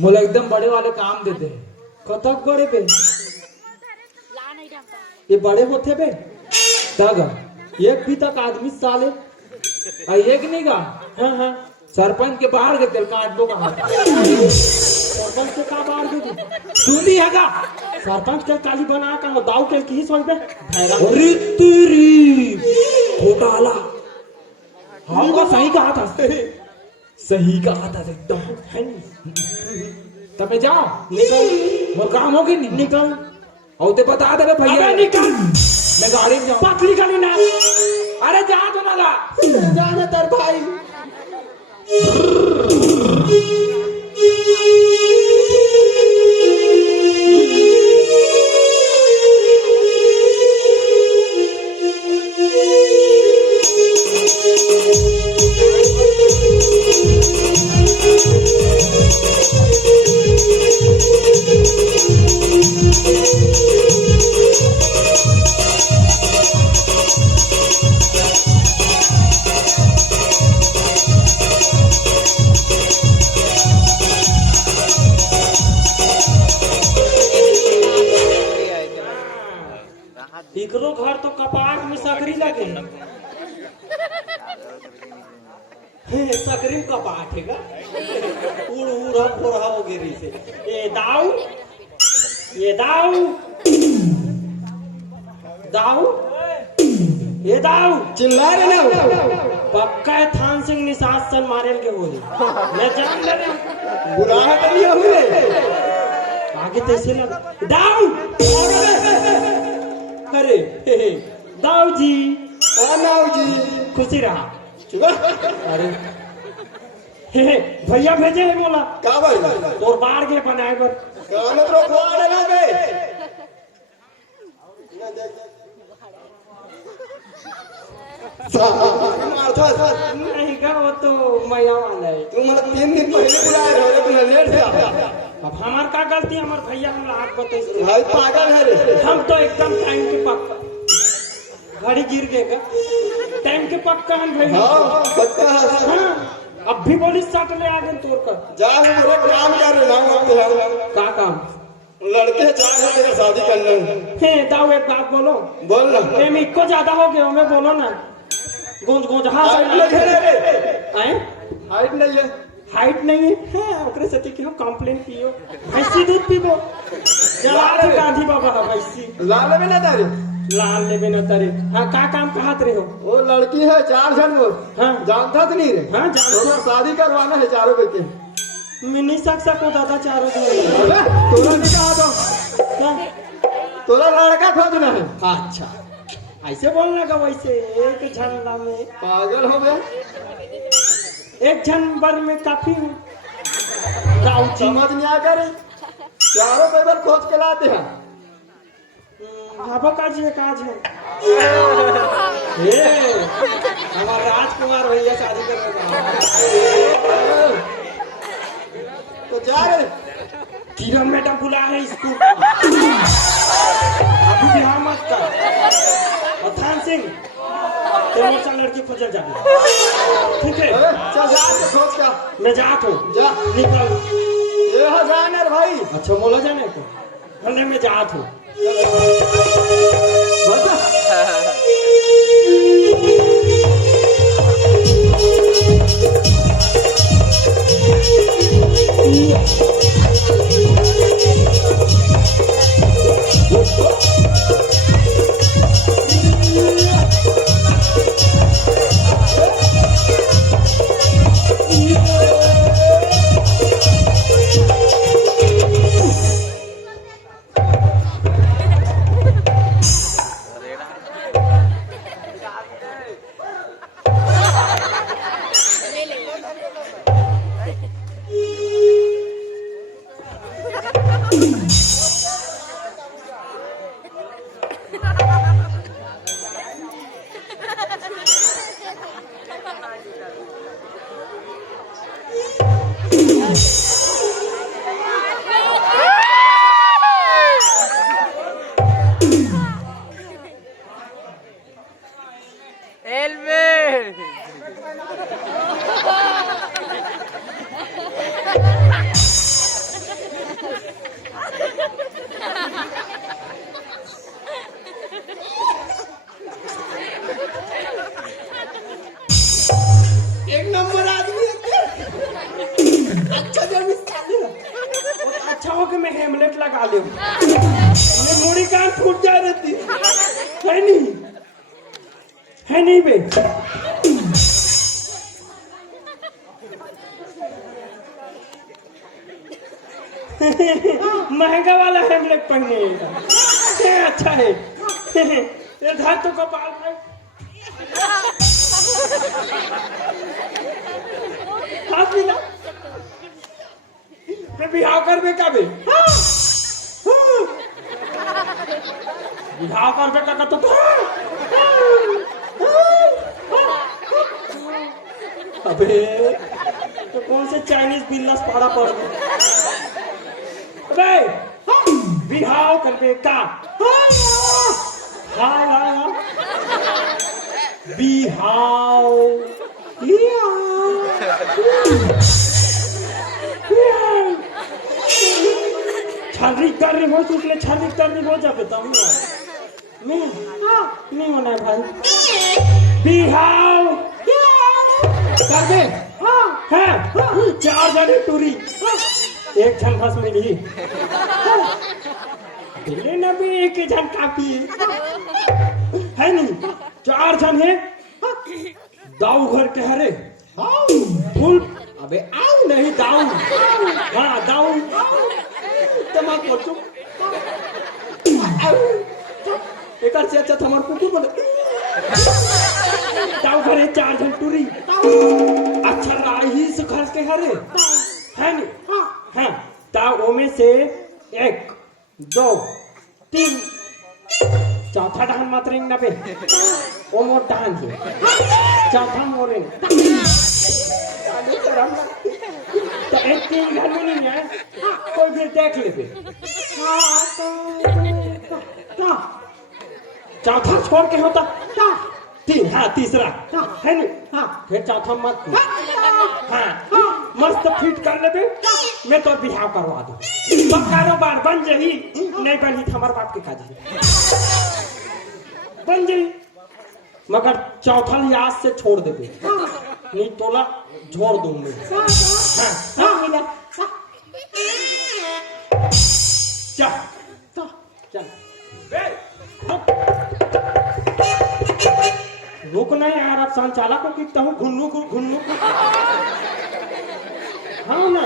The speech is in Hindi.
मोला एकदम बड़े वाले काम देते हैं। कतक बड़े पे ये बड़े होते बे दागा एक भी तक आदमी साले एक नहीं का। हाँ हाँ सरपंच के बाहर के तेल काट दो कहाँ सरपंच के का बाहर दे सुनी है का सरपंच के काली बना का दाऊ के की सोच पे अरे तेरी घोटाला हमको सही कहा था सही कहा था एकदम। तब मैं जाओ निकल मोर काम होगी नहीं निकल और ते बता दे भैया निकल मैं गाड़ी में जाऊँ पकड़ी का ना अरे जा तो ना ला जाना तर भाई इकरो घर तो कपाट में सकरी लगे सकरी कपाट है का उड़ उड़ा फोड़ा हो गिरी से ये दाऊ ये दाऊ चिल्ला रहे ना पक्का है थान सिंह निशास सन मारेल के बोली मैं जान ले रहा बुरा है नहीं हुए आगे तैसे लगा दाऊ अरे दाऊ जी खुशी रहा अरे भैया भेजे है बोला और बाढ़ के बनाए बर नहीं का वो तो मैया वाला है तुम 3 दिन पहले बुलाए रहे लेट से अब हमार का गलती हमार भैया हमरा हाथ बते भाई पागल है रे हम तो एकदम टाइम के पक्का घड़ी गिर गएगा टाइम के पक्का हम भैया हाँ पक्का है हाँ अब भी बोली सट ले आगे तोड़ कर जा मेरे काम कर रहे ना का काम लड़के चाह रहे तेरे शादी करने हे दाऊ एक बात बोलो बोल ना प्रेम इको ज्यादा हो गया हमें बोलो ना गोंज हाँ हाइट नहीं है हाइट नहीं है ओकरे से कि हम कंप्लेन पियो भैंसी दूध पीबो जला दे गांधी बाबा का भैंसी लाल में ना तारी लाल लेबे न तारे हाँ का काम कहत रहे हो वो लड़की है 4 जन वो हाँ जानता तो नहीं रे हाँ जानता शादी करवाना है चारों के मिनी को दादा चारों अबे तोरा भी कहा तो क्या तोरा लड़का खोजना है अच्छा ऐसे बोलने का वैसे एक झंडा में पागल हो गया एक झंबर में काफी हूँ समझ नहीं आ कर चारों पेपर खोज के लाते हैं भाभो का जी काज है हमारा राजकुमार भैया शादी कर तो जा रहे किरण मैडम बुला है स्कूल अभी बिहार मत कर और थान सिंह तेरे से लड़की खोजल जाए ठीक है चल जा के खोज का मैं जात हूँ जा निकल ये हजानर भाई अच्छा मोला जाने को भले मैं जात हूँ अच्छा जब इस साले वो तो अच्छा हो कि मैं हेमलेट लगा ले मैं मुड़ी कान फूट जा रहती है नहीं बे महंगा वाला हेमलेट पहने अच्छा है इधर तो कपाल भाई हाथ मिला मैं बिहाव कर बे का बे बिहाव कर बे का तो अबे तो कौन से चाइनीज बिल्लास पाड़ा पड़ गए अबे बिहाव कर बे का हाँ बिहाव छारी कर रही हो तो इसलिए छारी कर रही हो जा बताऊँ नहीं होना है भाई बिहाव कर दे हाँ 4 जने टूरी 1 जन बस में नहीं लेना भी 1 जन काफी है नहीं 4 जन है दाऊ घर के हरे फुल अबे आओ नहीं दाऊ हाँ दाऊ तमाम कर चुप एक से अच्छा हमारे कुकुर बोले दाऊ घर 4 जन टूरी अच्छा राही से खर्च के हरे है नहीं हाँ दाऊ में से 1 2 3 चौथा डान मात्र ना पे वो मोर डान है चौथा मोरे तो 1-3 घर में नहीं है कोई भी देख ले पे चौथा छोड़ के होता 3 हाँ तीसरा है नहीं हाँ फिर चौथा मत हाँ मस्त फिट कर ले पे मैं तो बिहाव करवा दूं तो कारोबार बन जाही नहीं बनी तो हमारे बाप के काज बन जाही मगर चौथा लिहाज से छोड़ देबे नहीं तोला झोड़ दूंगी हाँ मिला चल रुक नहीं यार अब संचालक को कितना हूँ घुन्नू हाँ ना